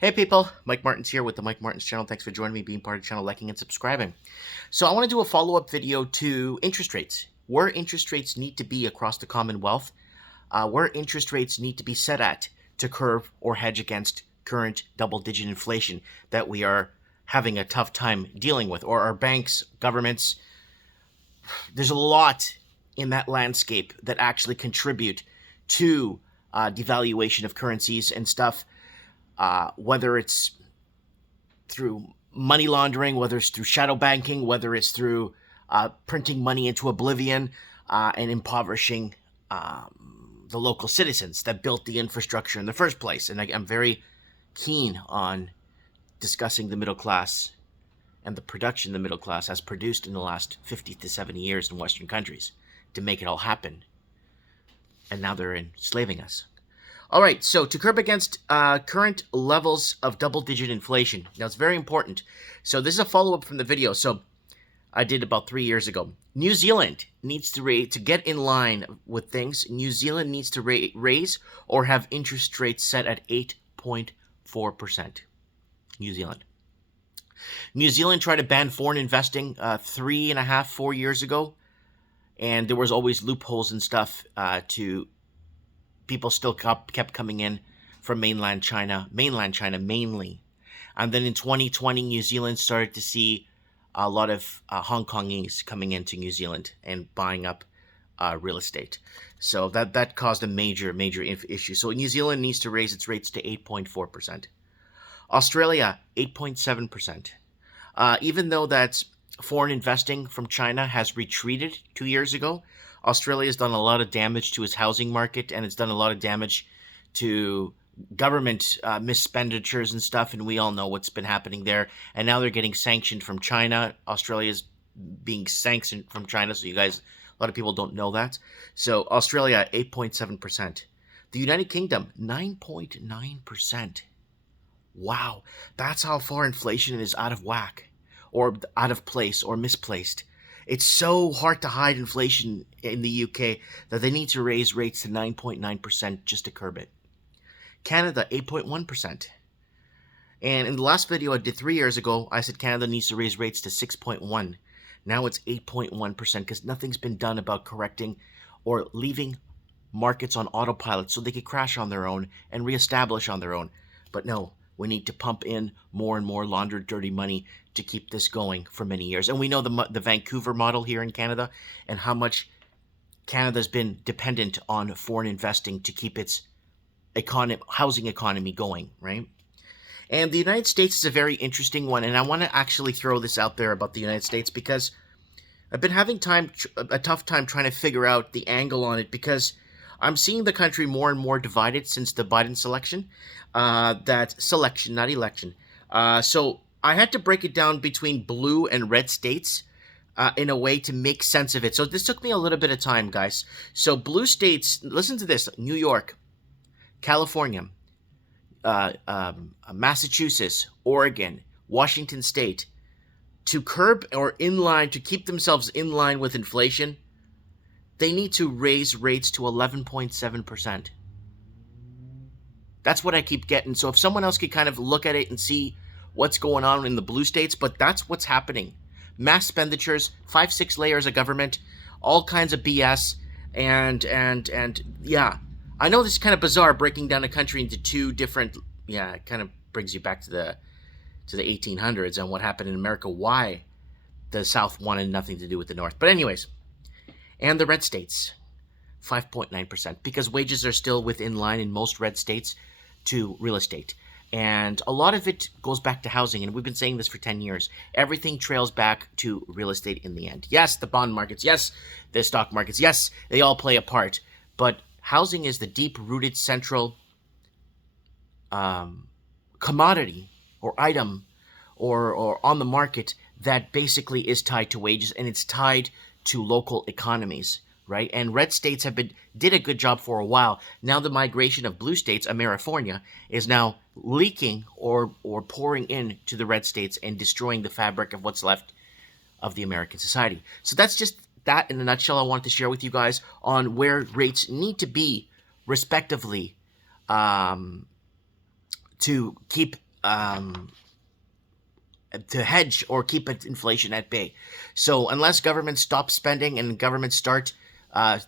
Hey people, Mike Martins here with the Mike Martins channel. Thanks for joining me, being part of the channel, liking and subscribing. So I want to do a follow-up video to interest rates. Where interest rates need to be across the Commonwealth, where interest rates need to be set at to curb or hedge against current double-digit inflation that we are having a tough time dealing with, or our banks, governments. There's a lot in that landscape that actually contribute to devaluation of currencies and stuff. Whether it's through money laundering, whether it's through shadow banking, whether it's through printing money into oblivion and impoverishing the local citizens that built the infrastructure in the first place. And I'm very keen on discussing the middle class and the production the middle class has produced in the last 50 to 70 years in Western countries to make it all happen. And now they're enslaving us. All right, so to curb against current levels of double-digit inflation. Now, it's very important. So this is a follow-up from the video. So I did about 3 years ago. New Zealand needs to get in line with things. New Zealand needs to raise or have interest rates set at 8.4%. New Zealand. New Zealand tried to ban foreign investing 4 years ago. And there was always loopholes and stuff to... People still kept coming in from mainland China mainly. And then in 2020, New Zealand started to see a lot of Hong Kongese coming into New Zealand and buying up real estate. So that caused a major issue. So New Zealand needs to raise its rates to 8.4%. Australia, 8.7%. Even though that foreign investing from China has retreated 2 years ago, Australia's done a lot of damage to its housing market, and it's done a lot of damage to government misspenditures and stuff, and we all know what's been happening there. And now they're getting sanctioned from China. Australia's being sanctioned from China, so a lot of people don't know that. So Australia, 8.7%. The United Kingdom, 9.9%. Wow, that's how far inflation is out of whack, or out of place, or misplaced. It's so hard to hide inflation in the UK that they need to raise rates to 9.9% just to curb it. Canada, 8.1%. And in the last video I did 3 years ago, I said Canada needs to raise rates to 6.1%. Now it's 8.1% because nothing's been done about correcting or leaving markets on autopilot so they could crash on their own and reestablish on their own. But no, we need to pump in more and more laundered dirty money to keep this going for many years. And we know the Vancouver model here in Canada and how much Canada's been dependent on foreign investing to keep its housing economy going, right? And the United States is a very interesting one, and I want to actually throw this out there about the United States because I've been having a tough time trying to figure out the angle on it, because I'm seeing the country more and more divided since the Biden selection. Not election. So I had to break it down between blue and red states in a way to make sense of it. So this took me a little bit of time, guys. So blue states, listen to this: New York, California, Massachusetts, Oregon, Washington State, to curb or to keep themselves in line with inflation, they need to raise rates to 11.7%. That's what I keep getting. So if someone else could kind of look at it and see what's going on in the blue states, but that's what's happening. Mass expenditures, 5-6 layers of government, all kinds of BS, and yeah. I know this is kind of bizarre, breaking down a country into two different, it kind of brings you back to the 1800s and what happened in America, why the South wanted nothing to do with the North. But anyways, and the red states, 5.9%, because wages are still within line in most red states to real estate. And a lot of it goes back to housing, and we've been saying this for 10 years. Everything trails back to real estate in the end. Yes, the bond markets, yes, the stock markets, yes, they all play a part. But housing is the deep-rooted central commodity or item or on the market that basically is tied to wages, and it's tied to local economies, right? And red states did a good job for a while. Now the migration of blue states, Amerifornia, is now leaking or pouring into the red states and destroying the fabric of what's left of the American society. So that's just that in a nutshell I wanted to share with you guys on where rates need to be respectively to keep um, to hedge or keep inflation at bay. So unless governments stop spending and governments start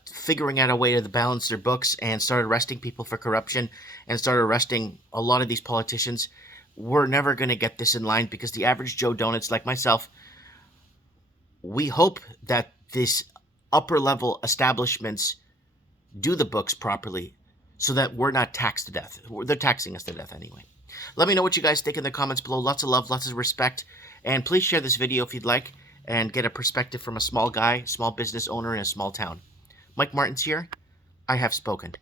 figuring out a way to balance their books and start arresting people for corruption and start arresting a lot of these politicians, we're never going to get this in line, because the average Joe Donuts like myself, we hope that this upper level establishments do the books properly so that we're not taxed to death. They're taxing us to death anyway. Let me know what you guys think in the comments below. Lots of love, lots of respect. And please share this video if you'd like and get a perspective from a small guy, small business owner in a small town. Mike Martins here. I have spoken.